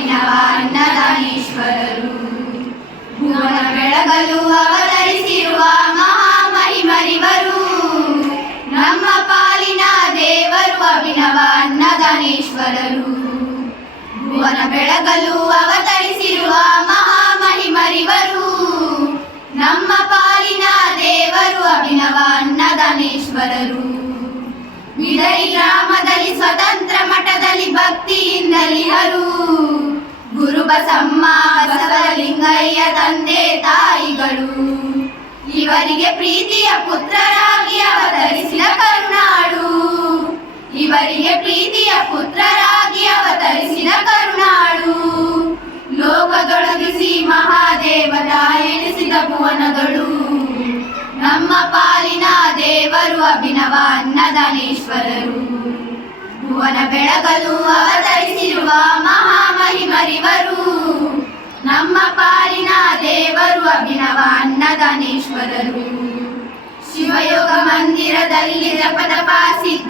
ಅಭಿನವ ಅನ್ನದಾನೇಶ್ವರರು. ಭುವನ ಬೆಳಗಲು ಅವತರಿಸಿರುವ ಮಹಾಮಹಿಮರಿವರು, ನಮ್ಮ ಪಾಲಿನ ದೇವರು ಅಭಿನವ ಅನ್ನದಾನೇಶ್ವರರು. ಭುವನ ಬೆಳಗಲು ಅವತರಿಸಿರುವ ಮಹಾಮಹಿಮರಿವರು, ನಮ್ಮ ಪಾಲಿನ ದೇವರು ಅಭಿನವ ಅನ್ನದಾನೇಶ್ವರರು. ಬಿದರಿ ಗ್ರಾಮದಲ್ಲಿ ಸ್ವತಂತ್ರ ಮಠದಲ್ಲಿ ಭಕ್ತಿಯಿಂದಲಿಹರು, ಗುರು ಬಸಮ್ಮ ಬಸವಲಿಂಗಯ್ಯ ತಂದೆ ತಾಯಿಗಳು. ಇವರಿಗೆ ಪ್ರೀತಿಯ ಪುತ್ರರಾಗಿ ಅವತರಿಸಿದ ಕರುನಾಡು, ಇವರಿಗೆ ಪ್ರೀತಿಯ ಪುತ್ರರಾಗಿ ಅವತರಿಸಿದ ಕರುನಾಡು. ಲೋಕದೊಳಗಿಸಿ ಮಹಾದೇವತ ಎನಿಸಿದ ಭುವನಗಳು, ನಮ್ಮ ಪಾಲಿನ ದೇವರು ಅಭಿನವ ಅನ್ನದಾನೇಶ್ವರರು. ಭುವನ ಬೆಳಗಲು ಅವತರಿಸಿರುವ ಮಹಾಮಹಿಮರಿವರು, ನಮ್ಮ ಪಾಲಿನ ದೇವರು ಅಭಿನವ ಅನ್ನದಾನೇಶ್ವರರು. ಶಿವಯೋಗ ಮಂದಿರದಲ್ಲಿ ಜಪತಪ ಸಿದ್ಧಿ